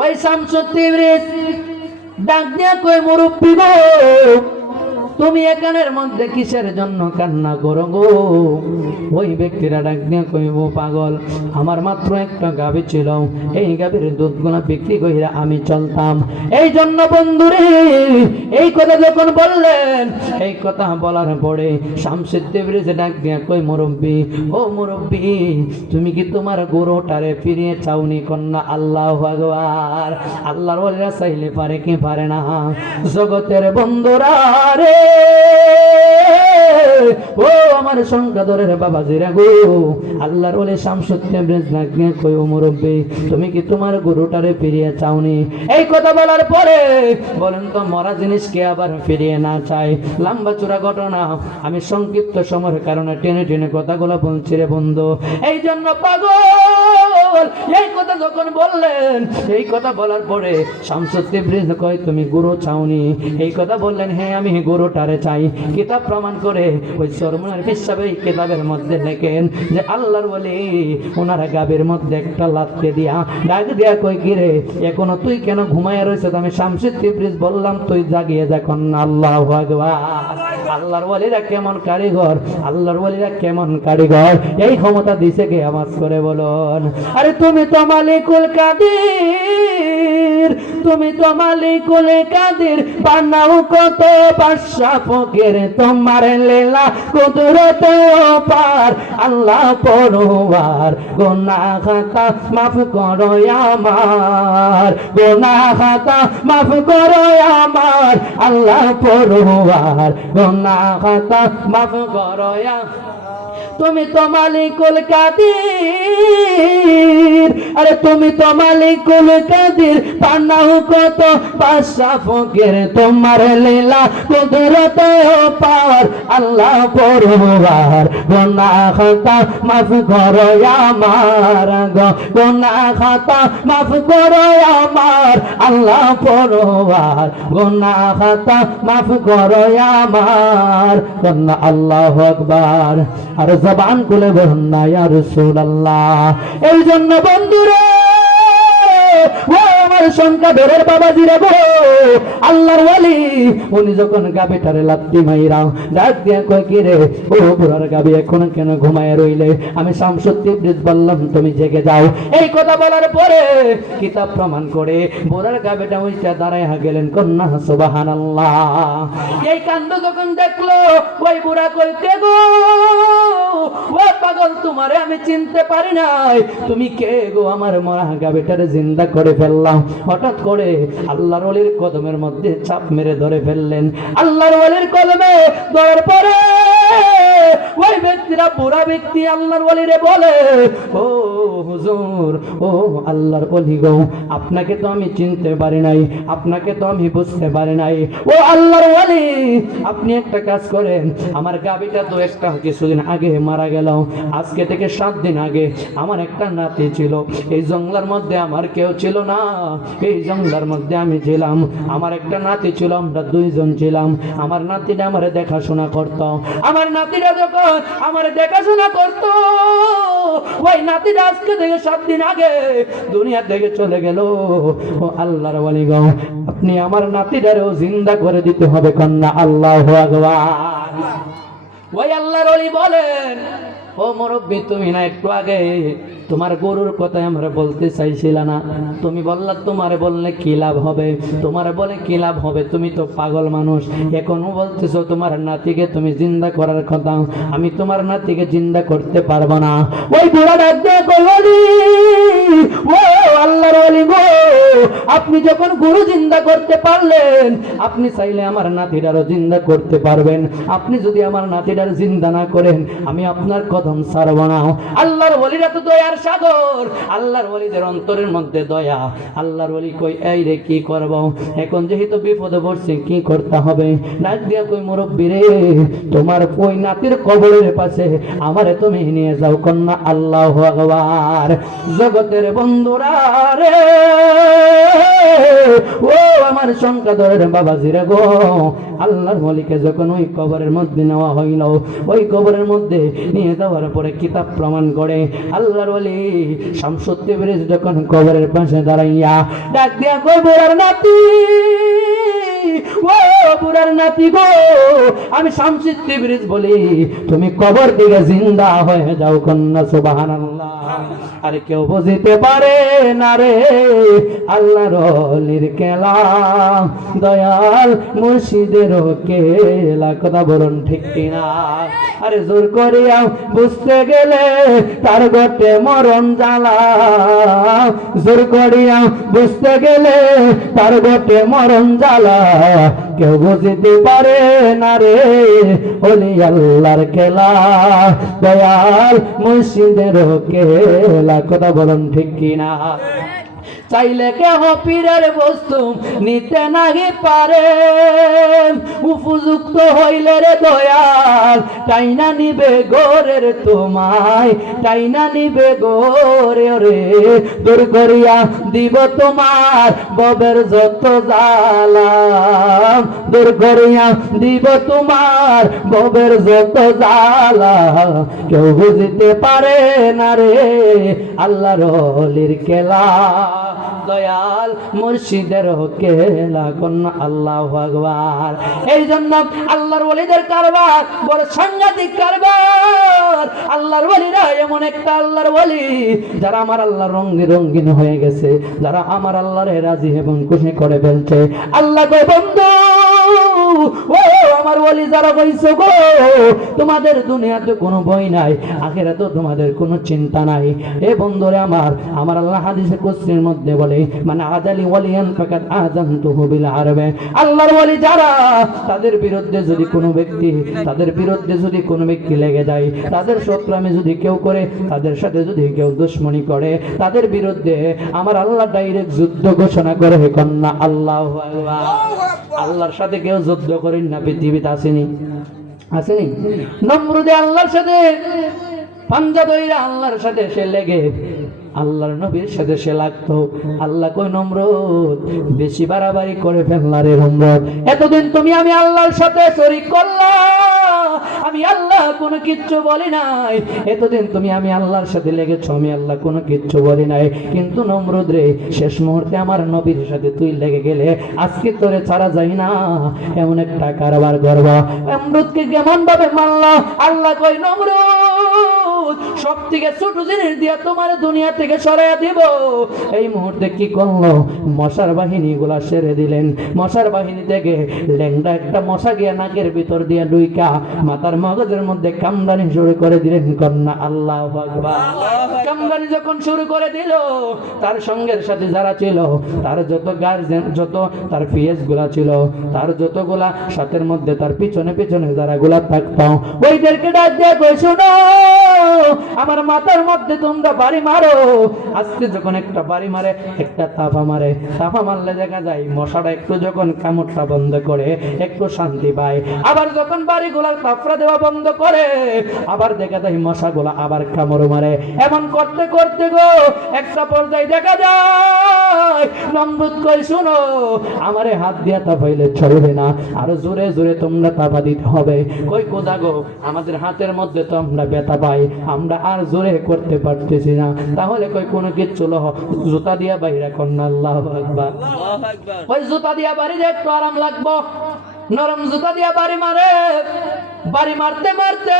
ওই শামসুদ্দিন ডাক দিয়া কই মুরব্বি গো, তুমি এখানের মধ্যে কিসের জন্য কান্না করো গো? ওই ব্যক্তিরা ডাক দিয়া কই, ও পাগল, আমার মাত্র একটা গাভী ছিল, এই গাভীর দুধগুলো বিক্রি কইরা আমি চলতাম। এই জন্য বন্ধুরে এই কথা যখন বললেন, এই কথা বলার পরে শামসুদ্দিন ডাক দিয়া কই, মুরব্বি, ও মুরব্বি, তুমি কি তোমার গরুটারে ফিরিয়ে চাওনি? কন্যা আল্লাহু আকবার। আল্লাহর ওলিরা চাইলে পারে কি পারে না? জগতের বন্ধুরা রে, ও আমার সংখ্যাধরের বাবাজিরা গো, আল্লাহর ওলি শামসুদ্দিন ডাক দিয়া কই, ও মুরব্বি, তুমি কি তোমার গরুটারে ফিরিয়ে চাওনি? এই কথা বলার পরে বলেন তো, মরা জিনিসকে আবার ফিরিয়ে না চাই? লম্বা চূড়া ঘটনা, আমি সংক্ষিপ্ত সময়ের কারণে টেনে টেনে কথাগুলো বলছি রে বন্ধু। এই জন্য পাগল এই কথা যখন বললেন, এই কথা বলার পরে শামসুদ্দিন কয়, তুমি গরু চাওনি? এই কথা বললেন, হ্যাঁ আমি গরুটারে চাই। কিতাব প্রমাণ করে ওই চরমনার হিসাবে এই কিতাবের মধ্যে লেখেন যে আল্লাহর ওলি ওনারা গাবের মধ্যে একটা লাথি দিয়া ডাক দিয়া কই, কি রে এখনো তুই কেন ঘুমায় রয়েছ? আমি শামসুদ্দিন বললাম তুই জাগিয়ে যখন। আল্লাহু আকবার। আল্লাহর ওলিরা কেমন কারিগর, আল্লাহর ওলিরা কেমন কারিগর, এই ক্ষমতা দিছে কে? আওয়াজ করে বলুন। আরে তুমি তো মালিকুল কাদির, তুমি তো মালিকুল কাদির, বানাও কত বাদশা ফকির, তোমার লীলা কুদরত পার। আল্লাহ পরওয়ার, গুনাহ খাতা মাফ করো আমার, গুনাহ খাতা মাফ করো আমার। আল্লাহ পরওয়ার, গুনাহ খাতা মাফ করো আমার। তুমি তো মালিকুল কাদির, আরে তুমি তো মালিকুল কাদির, বানাও কত বাদশা ফকির, তোমার লীলা কুদরত পার। আল্লাহ পরওয়ার, গুনাহ খাতা মাফ করো আমার, গুনাহ খাতা মাফ করো আমার। আল্লাহ পরওয়ার, গুনাহ খাতা মাফ করো আমার। আল্লাহু আকবার। আর জবান খুলে বলুন না ইয়া রাসূলুল্লাহ। এই জন্য বন্ধুরা, ও আমার সংখ্যাধরের বাবাজিরা গো, আল্লাহর ওলি উনি যখন গাবিটারে লাত্তি মাইরা ডাক দিয়া কয়, কি রে ও বুড়ার গাবি এখন কেন ঘুমায় রইলে? আমি শামসুদ্দিন বললাম তুমি জেগে যাও। এই কথা বলার পরে কিতাব প্রমাণ করে বুড়ার গাবিটা উইটা দাঁড়ায় গেলেন। কন্যা সুবহানাল্লাহ। এই কাণ্ড যখন দেখলো ওই বুড়া কই, কে গো? ও পাগল, তোমারে আমি চিনতে পারি নাই, তুমি কে গো? আমার মরা গাবিটারে জিন্দা করে ফেললাম। হঠাৎ করে আল্লাহর ওলির কদমের মধ্যে চাপ মেরে ধরে ফেললেন। আল্লাহর ওলির কদমে ধরার পরে ওই ব্যক্তিরা, বুড়া ব্যক্তি আল্লাহর ওলিরে বলে, ও হুজুর, ও আল্লাহর ওলি গো, আপনাকে তো আমি চিনতে পারি নাই, আপনাকে তো আমি বুঝতে পারি নাই। ও আল্লাহর ওলি, আপনি একটা কাজ করেন, আমার গাবিটা তো একটা কিছুদিন আগে মারা গেল, আজকে থেকে 7 দিন আগে আমার একটা নাতি ছিল। এই জঙ্গলার মধ্যে আমার কেউ ছিল না, এই জঙ্গলার মধ্যে আমি ছিলাম, আমার একটা নাতি ছিল, আমরা 2 জন ছিলাম। আমার নাতিটা আমারে দেখাশোনা করত। আমার নাতিটা যখন আমারে দেখাশোনা করত, ওই নাতিটা আজকে থেকে 7 দিন আগে দুনিয়া থেকে চলে গেল। ও আল্লাহর ওলি গো, আপনি আমার নাতিটারেও জিন্দা করে দিতে হবে। কন্যা আল্লাহু আকবার। ওই আল্লাহর ওলি বলেন, ও মুরব্বি, তুমি না একটু আগে তোমার গরুর কথা আমরা বলতে চাইছিল না? তুমি বললা তোমার বললে কি লাভ হবে, তোমার বলে কি লাভ হবে? তুমি তো পাগল মানুষ, এখনো বলতেছো তোমার নাতিকে তুমি জিন্দা করার কথা। আমি তোমার নাতিকে জিন্দা করতে পারবো না। ওই বুড়া ডাক দিয়ে বললি, ও আল্লাহর ওলি গো, আপনি যখন গরু জিন্দা করতে পারলেন, আপনি চাইলে আমার নাতিটারও জিন্দা করতে পারবেন। আপনি যদি আমার নাতিটার জিন্দা না করেন, আমি আপনার কদম ছাড়ব না। আল্লাহর ওলিরা তো দয়ার সাগর, আল্লাহর ওলিদের অন্তরের মধ্যে দয়া। আল্লাহর ওলি কই, এই রে কি করব, এখন যেহেতু বিপদে পড়ছে কি করতে হবে? ডাক দিয়া কই, মুরব্বি রে, তোমার ওই নাতির কবরের পাশে আমারে তুমি নিয়ে যাও। কন্যা আল্লাহু আকবার। জগতের বন্ধুরা রে, ও আমার সংখ্যাধরের বাবাজিরা গো, আল্লাহর ওলিকে যখন ওই কবরের মধ্যে নেওয়া হইল, ওই কবরের মধ্যে নিয়ে যাওয়ার পরে কিতাব প্রমাণ করে আল্লাহর ওলি শামসুদ তাবরিজ যখন কবরের পাশে দাঁড়াইয়া ডাক দিয়া কই, বুড়ার নাতি, ও বুড়ার নাতি গো, আমি শামসুদ তাবরিজ বলি, তুমি কবর থেকে জিন্দা হয়ে যাও, কন্যা সুবহানাল্লাহ। আরে কেউ বুঝিতে পারে না রে আল্লাহর ওলির খেলা, দয়াল মুর্শিদের খেলা, কথা বলুন ঠিক কিনা? আরে জোর করিয়া বুঝতে গেলে তার গটে মরণ জ্বালা, জোর করিয়া বুঝতে গেলে তার গটে মরণ জ্বালা, কেউ বুঝিতে পারে না রে ওলি আল্লাহর খেলা, দয়াল মুর্শিদের খেলা, কথা বলুন ঠিক কিনা? চাইলে কেহ পীরের বস্তু নিতে নাহি পারে, উপযুক্ত হইলে রে দয়াল টাইনা নিবে গোরের তোমায়, টাইনা নিবে গোরে রে, দূর করিয়া দিব তোমার ববের যত জ্বালা, দূর করিয়া দিব তোমার ববের যত জ্বালা, কেউ বুঝিতে পারে না রে আল্লাহর ওলির খেলা, দয়াল মুর্শিদের খেলা, কন্যা আল্লাহু আকবার। এই জন্য আল্লাহর ওলিদের কারবার বড় সাংঘাতিক কারবার। আল্লাহর ওলিরা এমন একটা আল্লাহর ওলি যারা আমার আল্লাহর রঙিন হয়ে গেছে, যারা আমার আল্লাহরে রাজি এবং খুশি করে ফেলছে। আল্লাহ কয়, বন্ধু ও আমার ওলি যারা কইছো গো, তোমাদের দুনিয়াতে কোনো ভয় নাই, আখিরাতে তোমাদের কোনো চিন্তা নাই। এ বন্ধুরে আমার আল্লাহ হাদিসে কুদসির মধ্যে বলে, মানে আদালি ওয়ালিয়ান ফাকাদ আযানতুহু বিল আরবে, আল্লাহর ওলি যারা তাদের বিরুদ্ধে যদি কোনো ব্যক্তি লেগে যায়, তাদের শত্রুমি যদি কেউ করে, তাদের সাথে যদি কেউ দুশমনি করে, তাদের বিরুদ্ধে আমার আল্লাহ ডাইরেক্ট যুদ্ধ ঘোষণা করে, কন্যা আল্লাহু আকবার। আল্লাহর সাথে কেউ যুদ্ধ করেন না পৃথিবীতে, আসেনি? নমরুদে আল্লাহর সাথে পাঞ্জা দইরা আল্লাহর সাথে সে লেগে আল্লাহর নবীর সাথে সে লাগতো। আল্লাহ কই, নমরুদ বেশি বাড়াবাড়ি করে ফেললা রে নমরুদ, এতদিন তুমি আমি আল্লাহর সাথে শরীক করলা, আমি আল্লাহ কোনো কিচ্ছু বলি নাই, এতদিন তুমি আমি আল্লাহর সাথে লেগেছো, আমি আল্লাহ কোনো কিচ্ছু বলি নাই, কিন্তু নমরুদ রে শেষ মুহূর্তে আমার নবীর সাথে তুই লেগে গেলে আজকে তোরে ছাড়া যাই না, এমন একটা কারবার করব। নমরুদকে কেমন ভাবে মারলা? আল্লাহ কই, নমরুদ সব থেকে ছোট জিনিস দিয়া তোমার দুনিয়া থেকে সরাইয়া দিব। এই মুহূর্তে কি করলো? মশার বাহিনী গুলা সেরে দিলেন। মশার বাহিনী থেকে ল্যাংড়া একটা মশা গিয়া নাকের ভিতর দিয়া ডুইকা মাথার মগজের মধ্যে কামড়ানি শুরু করে দিলেন, কন্যা আল্লাহু আকবার। কামড়ানি যখন শুরু করে দিল, তার সঙ্গের সাথে যারা ছিল, তার যত গার্জেন, যত তার পিএস গুলা ছিল, তার যতগুলা সাথের মধ্যে তার পিছনে পিছনে যারা গুলা থাকতো, ওইদেরকে ডাক দিয়ে কই, শোনো আমার মাথার মধ্যে তোমরা বাড়ি মারো। আজকে যখন একটা বাড়ি মারে, একটা তাফা মারে, তাফা মারলে দেখা যায় মশাটা একটু যখন কামড়টা বন্ধ করে একটু শান্তি পায়, আবার যখন বাড়িগুলার তাফরা দেওয়া বন্ধ করে আবার দেখা যায় মশাগুলা আবার কামড় মারে। এমন করতে করতে গো একটা পর্যায়ে দেখা যায় নমরুদ কই, শুনো আমারে হাত দিয়া তাফাইলে চলবে না, আরো জোরে জোরে তোমরা তাফা দিতে হবে। কই কোদা গো, আমাদের হাতের মধ্যে তো আমরা ব্যথা পাই, আমরা আর জোরে করতে পারতেছি না। তাহলে কই কোনো কিচ্ছু লহ, জুতা দিয়া বাইরে কন্যা আল্লাহু আকবার। ওই জুতা দিয়া বাড়ি একটু আরাম লাগবো, নরম জুতা দিয়া বাড়ি মারে। বাড়ি মারতে মারতে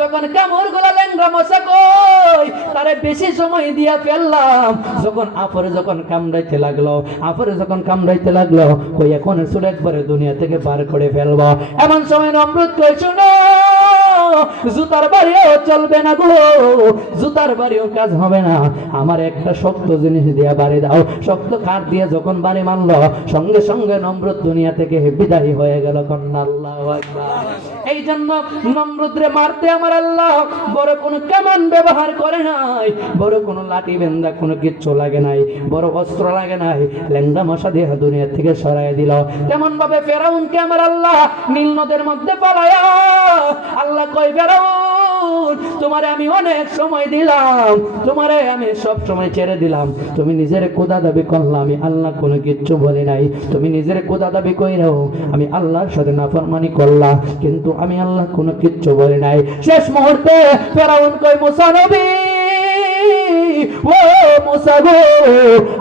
যখন কামড় গুলা ল্যাংড়া মশা কই তারে বেশি সময় দিয়া ফেললাম, যখন যখন কামড়াইতে লাগলো কই এখন শুধু একবারে দুনিয়া থেকে বার করে ফেলবো। এমন সময় নমরুদ কই, শুনো জুতার বাড়িও চলবে না গো, জুতার বাড়িও কাজ হবে না, আমার একটা শক্ত জিনিস দিয়া বাড়ি দাও। শক্ত কাঠ দিয়ে যখন বাড়ি মারলো, সঙ্গে সঙ্গে নমরুদ দুনিয়া থেকে বিদায় হয়ে গেল, কন্যা আল্লাহু আকবার। এই জন্য নমরুদরে মারতে আমার আল্লাহ বড় কোনো কামান ব্যবহার করে নাই, বড় কোনো লাঠি বেন্দা কোনো কিচ্ছু লাগে নাই, বড় অস্ত্র লাগে নাই, ল্যাংড়া মশা দিয়ে দুনিয়া থেকে সরাই দিল। তেমন ভাবে ফেরাউনকে আমার আল্লাহ নীল নদের মধ্যে পালায়া, আল্লাহ কই, ফেরাউন তোমারে আমি অনেক সময় দিলাম, তোমারে আমি সব সময় ছেড়ে দিলাম, তুমি নিজের খোদা দাবি করলা, আমি আল্লাহ কোনো কিচ্ছু বলি নাই। তুমি নিজের খোদা দাবি কইরাও আমি আল্লাহর সাথে নাফরমানি করলা, কিন্তু আমি আল্লাহ কোনো কিচ্ছু বলি নাই। শেষ মুহূর্তে ফেরাউন কই মুসা নবী, ও মুসা গো,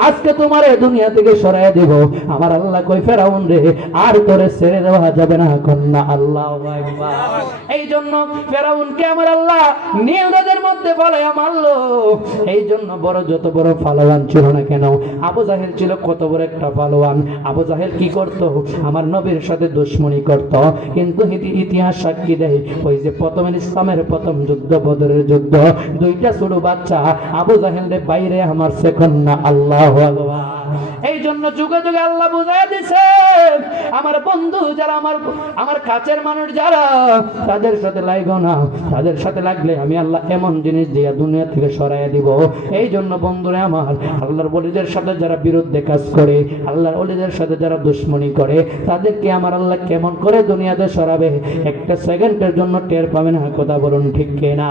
আজকে তোমারে দুনিয়া থেকে সরাইয়া দিব। আমার আল্লাহ কই ফেরাউন রে, আর তোরে ছেড়ে দেওয়া যাবে না, কন্যা আল্লাহু আকবার। এই জন্য ফেরাউনকে আমার আল্লাহ নীলনদের মধ্যে ফলাইয়া মারলো। এই জন্য বড় যত বড় পালোয়ান ছিল না কেন, আবু জাহেল ছিল কত বড় একটা পালোয়ান। আবু জাহেল কি করত? আমার নবীর সাথে দুশমনি করত, কিন্তু ইতিহাস সাক্ষী দেয় ওই যে প্রথম ইসলামের প্রথম যুদ্ধ, বদরের যুদ্ধ, দুইটা ছোট বাচ্চা আবু জাহেলের বাইরে আমার কন্যা আল্লাহু আকবার। এই জন্য যুগে যুগে আল্লাহ বুঝায় দিছে, আমার বন্ধু যারা, আমার কাছের মানুষ যারা, তাদের সাথে লাগো না, তাদের সাথে লাগলে আমি আল্লাহ এমন জিনিস দিয়ে দুনিয়া থেকে সরাইয়া দিব। এই জন্য বন্ধুরা আমার, আল্লাহর ওলিদের সাথে যারা বিরুদ্ধে কাজ করে, আল্লাহর ওলিদের সাথে যারা দুশমনি করে, তাদেরকে আমার আল্লাহ কেমন করে দুনিয়াতে সরাবে একটা সেকেন্ডের জন্য টের পাবে না। কথা বলুন ঠিক কিনা?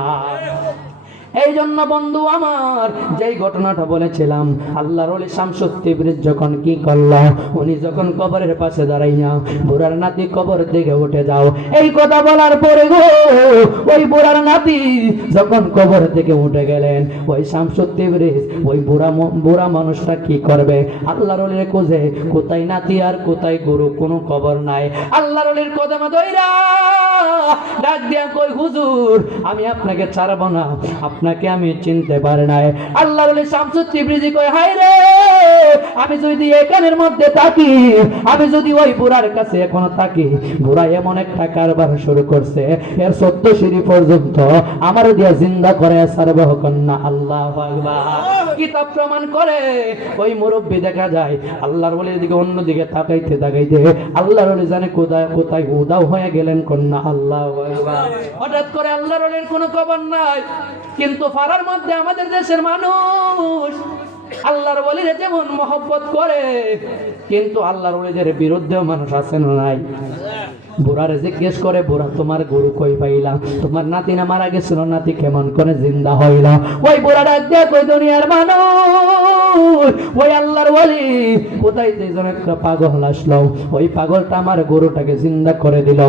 এই জন্য বন্ধু আমার, যেই ঘটনাটা বলেছিলাম, আল্লাহর ওলি শামসুত তিবরিজ যখন কি করলো, উনি যখন কবরের পাশে দাঁড়াইয়া বুড়ার নাতি কবর থেকে উঠে যাও, এই কথা বলার পরে গো, ওই বুড়ার নাতি যখন কবর থেকে উঠে গেলেন, ওই শামসুত তিবরিজ ওই বুড়া মানুষটা কি করবে? আল্লাহর ওলির খোঁজে, কোথায় নাতি আর কোথায় গুরু, কোনো খবর নাই। আল্লাহর ওলির কদমে দইরা ডাক দিয়া কই, হুজুর আমি আপনাকে ছাড়বো না, আপনাকে আমি চিনতে পারি নাই। আল্লাহর ওলি শামসুত তিবরিজি কয়, হায় রে, আমি যদি এখানের মধ্যে থাকি, আমি যদি ওই বুড়ার কাছে এখনো থাকি, বুড়া এমন একটা কারবার শুরু করছে, এর 14 সিঁড়ি পর্যন্ত আমার দিয়া জিন্দা করে ছাড়বো, কন্যা আল্লাহু আকবার। কিতাব প্রমাণ করে ওই মুরব্বি দেখা যায় আল্লাহর ওলির দিকে অন্যদিকে তাকাইতে তাকাইতে আল্লাহর ওলি জানে কোথায় কোথায় উদাও হয়ে গেলেন, কন্যা আল্লাহু আকবার। হঠাৎ করে আল্লাহর ওলির কোনো খবর নাই, কিন্তু পাড়ার মধ্যে আমাদের দেশের মানুষ আল্লাহর ওলিরে যেমন মহব্বত করে, কিন্তু আল্লাহর ওলিদের বিরুদ্ধেও মানুষ আছে না নাই? বুড়ারে জিজ্ঞেস করে, বুড়া তোমার গুরু কই পাইলা? তোমার নাতি না মারা গেছিল, নাতি কেমন করে জিন্দা হইলা? ওই বুড়া ডাক দিয়া কই, দুনিয়ার মানুষ, ওই আল্লাহর ওলি কোথায় যেজন একটা পাগল আসলো, ওই পাগলটা আমার গরুটাকে জিন্দা করে দিল,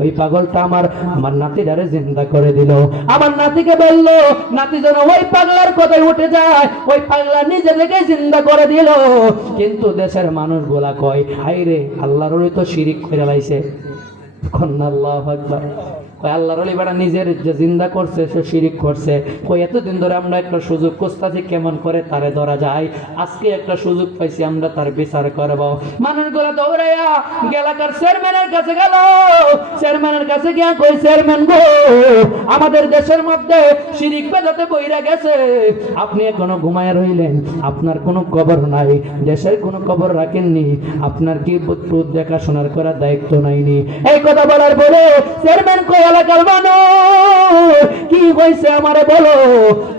ওই পাগলটা আমার নাতিটারে জিন্দা করে দিল। আমার নাতিকে বললো নাতি যেন ওই পাগলার কথায় উঠে যায়, ওই পাগলা নিজে থেকে জিন্দা করে দিল। কিন্তু দেশের মানুষগুলা কয়, হাই রে, আল্লাহর ওলি তো শিরিক করে লাইছে, কন্যা আল্লাহু আকবার। কই আল্লাহর ওলি বেটা নিজের যে জিন্দা করছে সে শিরিক করছে। কই এতদিন ধরে আমরা একটা সুযোগ খুঁজতাছি কেমন করে তারে ধরা যায়, আজকে একটা সুযোগ পাইছি, আমরা তার বিচার করব। মানুষগুলো দৌড়াইয়া এলাকার চেয়ারম্যানের কাছে গেল, চেয়ারম্যানের কাছে গিয়া কই, চেয়ারম্যান গো, আমাদের দেশের মধ্যে শিরিক বেদাতে বইরা গেছে, আপনি এখনো ঘুমায় রইলেন, আপনার কোনো খবর নাই, দেশের কোনো খবর রাখেননি, আপনার কি দেখাশোনার করার দায়িত্ব নাইনি। এই কথা বলার পরে চেয়ারম্যান কই, এলাকার মানুষ কি হয়েছে আমারে বলো,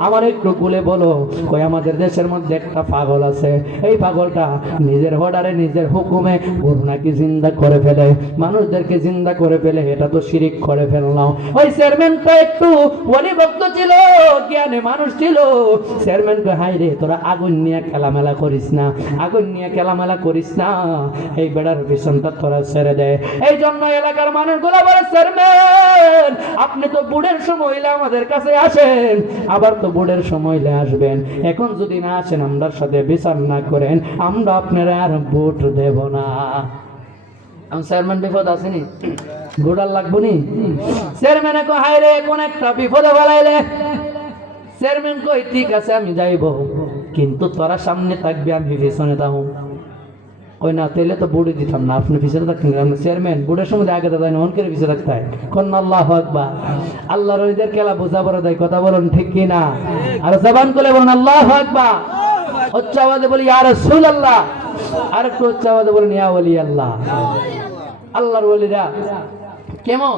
আমার একটু খুলে বলো। কই আমাদের দেশের মধ্যে একটা পাগল আছে, এই পাগলটা নিজের অর্ডারে নিজের হুকুমে গরু নাকি জিন্দা করে ফেলে, মানুষদেরকে জিন্দা করে ফেলে, এটা তো শিরিক করে ফেললাম। ওই চেয়ারম্যান তো একটু ওলি ভক্ত ছিল, জ্ঞানী মানুষ ছিল। চেয়ারম্যান কই, হাই রে, তোরা আগুন নিয়ে খেলামেলা করিস না, আগুন নিয়ে খেলামেলা করিস না, এই বেড়ার পিছনটা তোরা ছেড়ে দেয়। এই জন্য এলাকার মানুষগুলো বলে, চেয়ারম্যান আপনি তো বুড়ের সময় হইলে আমাদের কাছে আসেন, আবার তো বুড়ের সময় হইলে আসবেন, এখন যদি না আসেন, আমরার সাথে বিচার না করেন, আমরা আপনারা আর ভোট দেব না। চেয়ারম্যান বিপদ আসেনি, ভোট আর লাগবো নি? চেয়ারম্যান কই, হাই রে, কোন একটা বিপদে ফেলাইলে। চেয়ারম্যান কই, ঠিক আছে আমি যাইব, কিন্তু তোরা সামনে থাকবি, আমি পিছনে থাকবো। কই না, তাইলে তো বুড়ি দিতাম না, আপনি পিছনে থাকতেন। চেয়ারম্যান বুড়ের সময় আগে দাদা অন করে পিছিয়ে থাকতে হয়, কন্যা আল্লাহু আকবার। আল্লাহর ওলিদের খেলা বোঝা বড় দেয়, কথা বলুন ঠিক কিনা? আর জবান খুলে বলুন আল্লাহু আকবার। উচ্চ আওয়াজে বলি ইয়া রাসূলুল্লাহ, আর একটু উচ্চ আওয়াজে বলুন ইয়া ওলি আল্লাহ। আল্লাহর ওলিরা কেমন?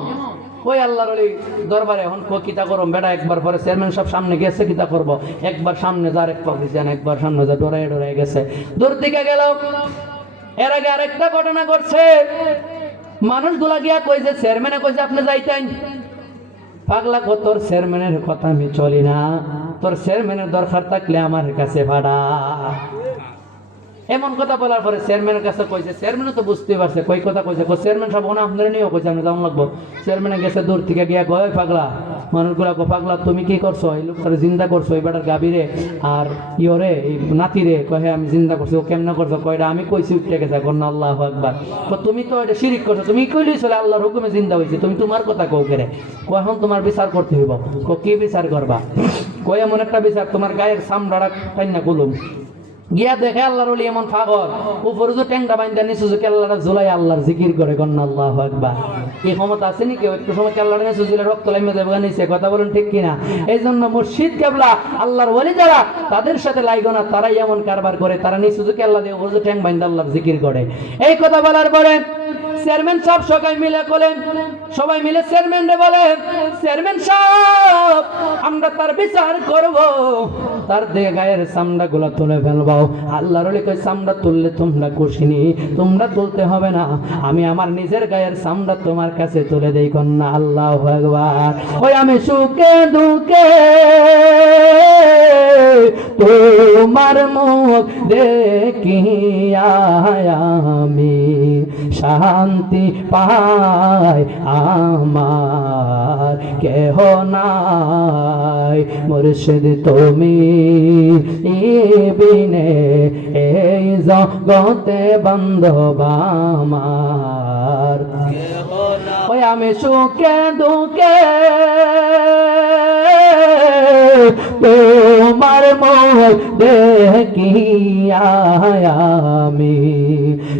ওই আল্লাহর ওলি দরবারে এখন কিতা করব বেটা, একবার পরে চেয়ারম্যান সব সামনে গেছে, কিতা করব, একবার সামনে যা, একবার দিছেন, একবার সামনে যা, ডরাই ডরাই গেছে, দূর দিকে গেল। এর আগে আরেকটা ঘটনা ঘটছে, মানুষগুলা গিয়া কইছে, চেয়ারম্যানে কইছে আপনি যাইতেন, পাগলা কো তোর চেয়ারম্যানের কথা আমি চলি না, তোর চেয়ারম্যানের দরকার থাকলে আমার কাছে ভাড়া। এমন কথা বলার পরে চেয়ারম্যানের কাছে কইছে, চেয়ারম্যানও তো বুঝতে পারছে কই কথা কইছে, চেয়ারম্যান সব ওনা আপনারা নিয়েও কইছে আমি যাওয়া লাগবো। চেয়ারম্যানে গেছে দূর থেকে গিয়া কয় পাগলা, মানুষগুলা কো পাগলা তুমি কি করছো, এই লোকটারে জিন্দা করছো, এই বেটার গাবিরে আর ইয়রে এই নাতিরে, কয় আমি জিন্দা করছি। ও কেমনে করছো, কয়টা আমি কইছি উঠতে গেছে, কন্যা আল্লাহ আকবার। তুমি তো এটা শিরিক করছো, তুমি কইলি চলে আল্লাহর হুকুমে জিন্দা হয়েছে, তুমি তোমার কথা কও কেরে, কয় এখন তোমার বিচার করতে হইব। কি বিচার করবা, কয় এমন একটা বিচার তোমার গায়ের চামড়াটা টাইনা কুলুম। গিয়া দেখে আল্লাহর ওলি এমন পাগল, উপরে যে ট্যাংটা বাইন্দা নিচে যে কেল্লাটা ঝুলাই আল্লাহর জিকির করে, কন্যা আল্লাহু আকবার। এই ক্ষমতা আছে নাকি একটু সময় কেল্লাটা নিচে ঝুলে রক্ত লাইমে যাবে নিচে, কথা বলেন ঠিক কিনা? এই জন্য মুর্শিদ কেবলা আল্লাহর ওলি যারা তাদের সাথে লাইগো না, তারাই এমন কারবার করে, তারা নিচে যে কেল্লা দিয়ে উপরে যে ট্যাং বাইন্দা আল্লাহর জিকির করে। এই কথা বলার পরে চেয়ারম্যান সাহেব সবাই মিলে বলেন, সবাই মিলে চেয়ারম্যান রে বলে, চেয়ারম্যান সাহেব আমরা তার বিচার করব, তার দিয়ে গায়ের চামড়া গুলা তুলে ফেলবো। আল্লাহর ওলি কই চামড়া তুললে তোমরা খুশিনি, তোমরা তুলতে হবে না, আমি আমার নিজের গায়ের চামড়া তোমার কাছে তুলে দেই, কন্যা আল্লাহু আকবার। ওই আমি সুখে দুঃখে তোমার মুখ দেখিয়া আমি শান্তি পাই, আমার কেহ নাই মুর্শিদ তুমি বিনে এই জগতে বান্ধব আমার। ওই আমি সুখে দুঃখে তোমার মুখ দেখিয়া আমি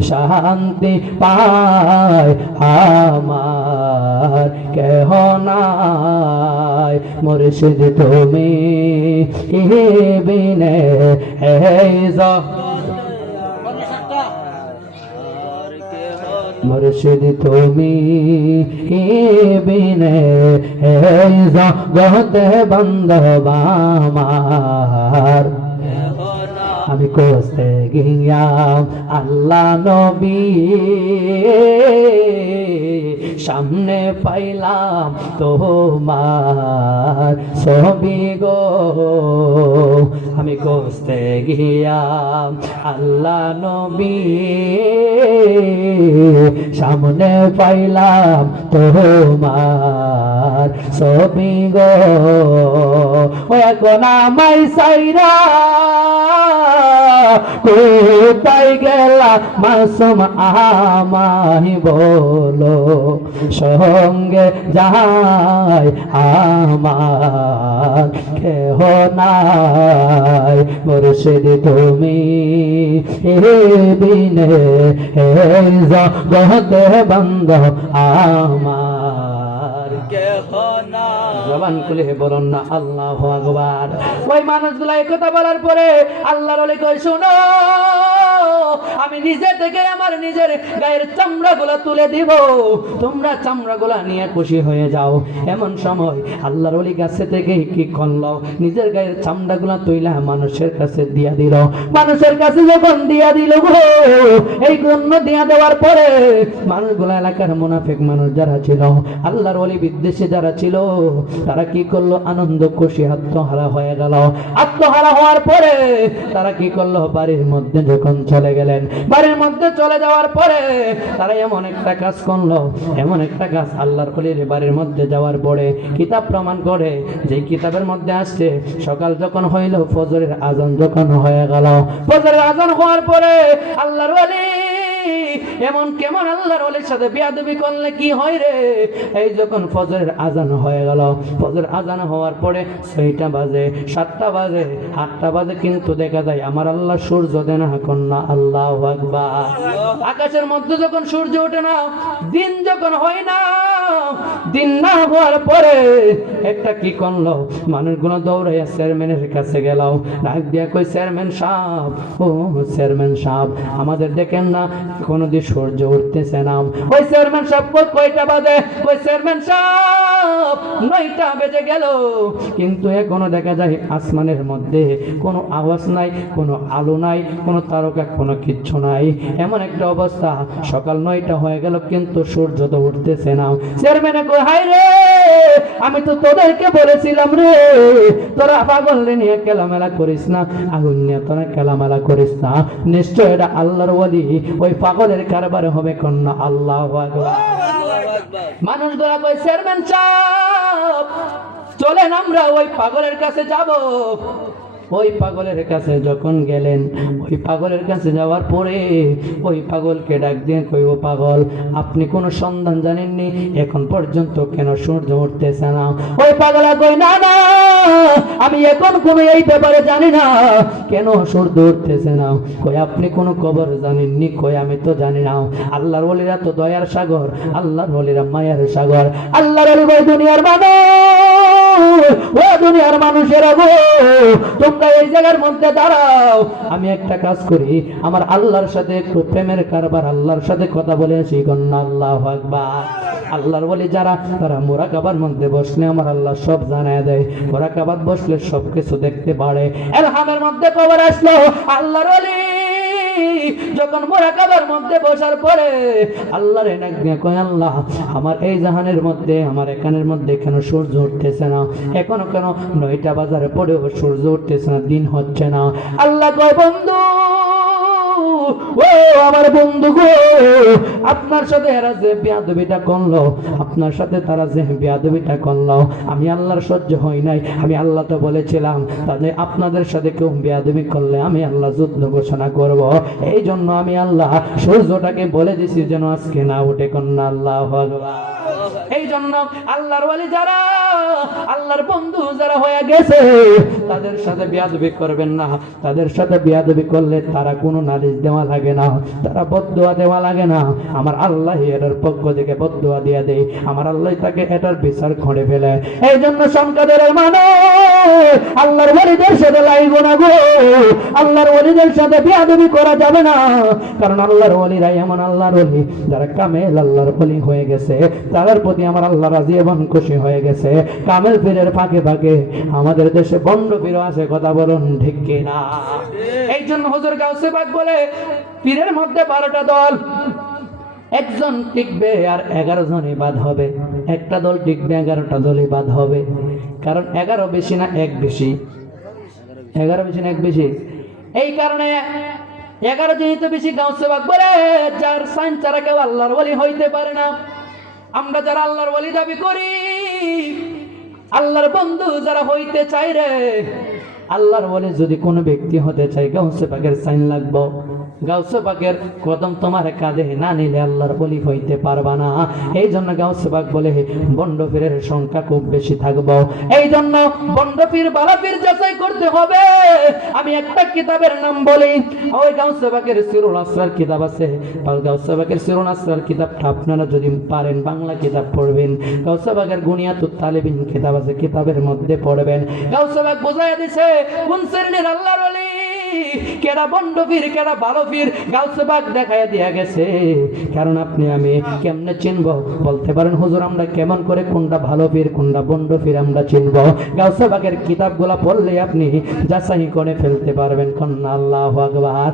শান্তি পাই, আমার কেহ নাই মুর্শিদ তুমি বিনে এই মুর্শিদ তুমি বিনে এই জগতে বান্ধব আমার। আমি কোসে গিয়া আল্লাহ নবী সামনে পাইলাম তোমার ছবি গো, আমি কোসে গিয়া আল্লাহ নবী সামনে পাইলাম তোমার ছবি গো। ও এখন আমাই সাইরা কোথায় গেলা মাসুম আমায় বলো, সঙ্গে যাই আমার কেহ নাই মুর্শিদ তুমি বিনে এই জগতে বান্ধব আমার কেহ নাই। জবান খুলে বলুন না আল্লাহু আকবার। ওই মানুষগুলা এই কথা বলার পরে আল্লাহর ওলি কই শোনো, আমি নিজে থেকে আমার নিজের গায়ের চামড়াগুলা তুলে দিব, তোমরা চামড়াগুলা নিয়ে খুশি হয়ে যাও। এমন সময় আল্লাহর ওলি কাছে থেকে কি করলো, নিজের গায়ের চামড়াগুলা তুইলা মানুষের কাছে দিয়া দিল। মানুষের কাছে যখন দিয়া দিল গো, এই জন্য দিয়া দেওয়ার পরে মানুষগুলা এলাকার মুনাফিক মানুষ যারা ছিল, আল্লাহর ওলি বিদ্বেষী যারা ছিল, তারা কি করলো, আনন্দ খুশি আত্মহারা হয়ে গেল। আত্মহারা হওয়ার পরে তারা কি করলো, বাড়ির মধ্যে যখন চলে গেলেন, বাড়ির মধ্যে চলে যাওয়ার পরে তারা এমন একটা কাজ করলো, এমন একটা কাজ আল্লাহর ওলির বাড়ির মধ্যে যাওয়ার পরে কিতাব প্রমাণ করে, যে কিতাবের মধ্যে আসছে সকাল যখন হইল, ফজরের আজান যখন হয়ে গেল, ফজরের আজান হওয়ার পরে আল্লাহর ওলি এমন কেমন আল্লাহর ওলির সাথে বেয়াদবি করলে কি হয় রে, এই যখন ফজরের আজান হয়ে গেল, ফজর আজান হওয়ার পরে 6টা বাজে, 7টা বাজে, 8টা বাজে, কিন্তু দেখা যায় আমার আল্লাহ সূর্য দেয় না, কন্যা আল্লাহু আকবার। আকাশের মধ্যে যখন সূর্য ওঠে না, দিন যখন হয় না, দিন না হওয়ার পরে একটা কি করলো, মানুষগুলো দৌড়াইয়া চেয়ারম্যানের কাছে গেল, ডাক দিয়া কই চেয়ারম্যান সাহেব, ও চেয়ারম্যান সাহেব আমাদের দেখেন না কোনো দিন সূর্য উঠতেছে না। ওই চেয়ারম্যান সাহেব কয়টা বাজে, ওই চেয়ারম্যান সাহেব 9টা বেজে গেল, কিন্তু এখনো দেখা যায় আসমানের মধ্যে কোনো আওয়াজ নাই, কোনো আলো নাই, কোনো তারকা, কোনো কিচ্ছু নাই। এমন একটা অবস্থা, সকাল 9টা হয়ে গেল কিন্তু সূর্য তো উঠতেছে না। চেয়ারম্যানে কয় হাই রে, আমি তো তোদেরকে বলেছিলাম রে তোরা পাগল নিয়ে খেলামেলা করিস না, আগুন নিয়ে তোরা খেলামেলা করিস না, নিশ্চয় এটা আল্লাহর ওয়ালি, ওই পাগলের কারবার হবে কন্যা। আল্লাহু আকবার। মানুষগুলা কয় চেয়ারম্যান সাহেব চলেন আমরা ওই পাগলের কাছে যাব। ওই পাগলের কাছে যখন গেলেন, ওই পাগলের কাছে যাওয়ার পরে ওই পাগলকে ডাক দিয়ে কই, ও পাগল, আপনি কোনো সন্ধান জানেননি এখন পর্যন্ত কেন সূর্য উঠতেছে না? ওই পাগলা কই, না না, আমি এখন কোনো এই ব্যাপারে জানি না কেন সূর্য উঠতেছে না। কই আপনি কোনো খবর জানেননি? কই আমি তো জানি না। আল্লাহর ওলিরা তো দয়ার সাগর, আল্লাহর ওলিরা মায়ার সাগর। আল্লাহর ওলি ওই দুনিয়ার মানুষ, ও দুনিয়ার মানুষেরা গো, তোমরা এই জায়গার মধ্যে দাঁড়াও, আমি একটা কাজ করি, আমার আল্লাহর সাথে একটু প্রেমের কারবার, আল্লাহর সাথে কথা বলে আসি কন্যা। আল্লাহু আকবার। আল্লাহর ওলি যারা, তারা মুরাকাবার মধ্যে বসলে আমার আল্লাহ সব জানায় দেয়, মুরাকাবাত বসলে সবকিছু দেখতে পারে। এলহামের মধ্যে খবর আসলো, আল্লাহর ওলি যখন মুরাকাবার মধ্যে বসার পরে আল্লাহর ডাক দিয়ে কয়, আল্লাহ আমার এই জাহানের মধ্যে, আমার এখানের মধ্যে কেন সূর্য উঠতেছে না? এখনো কেন 9টা বাজারে পড়েও সূর্য উঠতেছে না, দিন হচ্ছে না। আল্লাহ কয়, বন্ধু, ও আমার বন্ধু গো, আপনার সাথে এরা যে বেয়াদবিটা করলো, আপনার সাথে তারা যে বেয়াদবিটা করলো, আমি আল্লাহর সহ্য হই নাই। আমি আল্লাহ তো বলেছিলাম তাহলে আপনাদের সাথে কেউ বেয়াদবি করলে আমি আল্লাহ যুদ্ধ ঘোষণা করব। এই জন্য আমি আল্লাহ সূর্যটাকে বলে দিছি যেন আজকে না উঠে কন্যা। আল্লাহু আকবার। এই জন্য আল্লাহর ওয়ালি যারা, আল্লাহর বন্ধু যারা হয়ে গেছে, তাদের সাথে বেয়াদবি করবেন না। তাদের সাথে বেয়াদবি করলে তারা কোনো নালিশ দেওয়া লাগে না, তারা বদদুয়া দেওয়া লাগে না। আমার আল্লাহ এটার পক্ষ থেকে বদদুয়া দিয়ে দেয়, আমার আল্লাহ তাকে এটার বিচার করে ফেলে। এই জন্য সংকটের মানুষ আল্লাহর ওয়ালিদের সাথে লাগবো না গো, আল্লাহর ওয়ালিদের সাথে বেয়াদবি করা যাবে না। কারণ আল্লাহর ওয়ালিরা এমন আল্লাহর ওলি যারা কামেল আল্লাহর ওলি হয়ে গেছে, তাদের প্রতি আমার আল্লাহ রাজি এবং খুশি হয়ে গেছে। কামেল পীরের ফাঁকে ফাঁকে আমাদের দেশে বন্ড পীর আছে, কথা বলুন ঠিক কি না? এই জন্য হুজুর গাউসে পাক বলে, পীরের মধ্যে 12টা দল, একজন টিকবে আর 11 জনই বাদ হবে। একটা দল টিকবে, 11টা দলই বাদ হবে। কারণ 11 বেশি না 1 বেশি, 11 বেশি না 1 বেশি। এই কারণে 11 যেহেতু বেশি, গাউসে পাক বলে যার সাইন ছাড়া কেউ আল্লাহর ওলি হইতে পারে না। আমরা যারা আল্লাহর ওলি দাবি করি, আল্লাহর বন্ধু যারা হইতে চাই রে, আল্লাহর ওলি যদি কোনো ব্যক্তি হতে চায়, গাউসে পাকের সাইন লাগবো। গাউসে পাকের কদম তোমার কাঁধে না নিলে আল্লাহর ওলি হইতে পারবা না। এই জন্য গাউসে পাক বলে বন্ড পীরের সংখ্যা খুব বেশি থাকবো। এই জন্য বন্ড পীর বালা পীর যাচাই করতে হবে। আমি একটা কিতাবের নাম বলি, ওই গাউসে পাকের সিরুল আসরার কিতাব আছে। গাউসে পাকের সিরুল আসরার কিতাবটা আপনারা যদি পারেন বাংলা কিতাব পড়বেন। গাউসে পাকের গুনিয়াতুত তালিবিন কিতাব আছে, কিতাবের মধ্যে পড়বেন। গাউসে পাক বোঝায় দিছে কোন শ্রেণীর আল্লাহর ওলি, কেডা বন্ড পীর কেডা ভালো পীর, গাউসে পাক দেখায় দিয়া গেছে। কারণ আপনি আমি কেমনে চিনবো? বলতে পারেন হুজুর আমরা কেমন করে কোনটা ভালো পীর কোনটা বন্ড পীর আমরা চিনবো? গাউসে পাকের কিতাবগুলা পড়লে আপনি যাচাই করে ফেলতে পারবেন কন্যা। আল্লাহু আকবার।